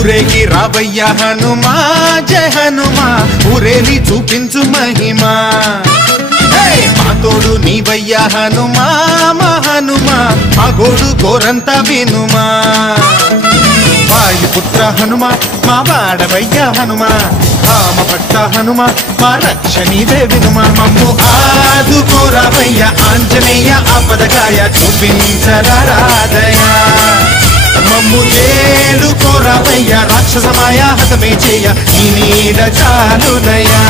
ఊరేగి రావయ్య హనుమా జయ హనుమా ఊరేలి చూపించు మహిమా మా తోడు నీవయ్య హనుమా మా హనుమా మా గోడు గోరంత వినుమా వాయుపుత్ర హనుమా మా వాడవయ్య హనుమా రామ భక్త హనుమా మా రక్షణీదే వినుమా మమ్ము ఆదుకోరావయ్య ఆంజనేయ ఆపదకాయ చూపించరాదయ మమ్ము ఏలుకోరావయ్య రాక్షసమాయ హతమే చేయ నీ నీడ చాలునయా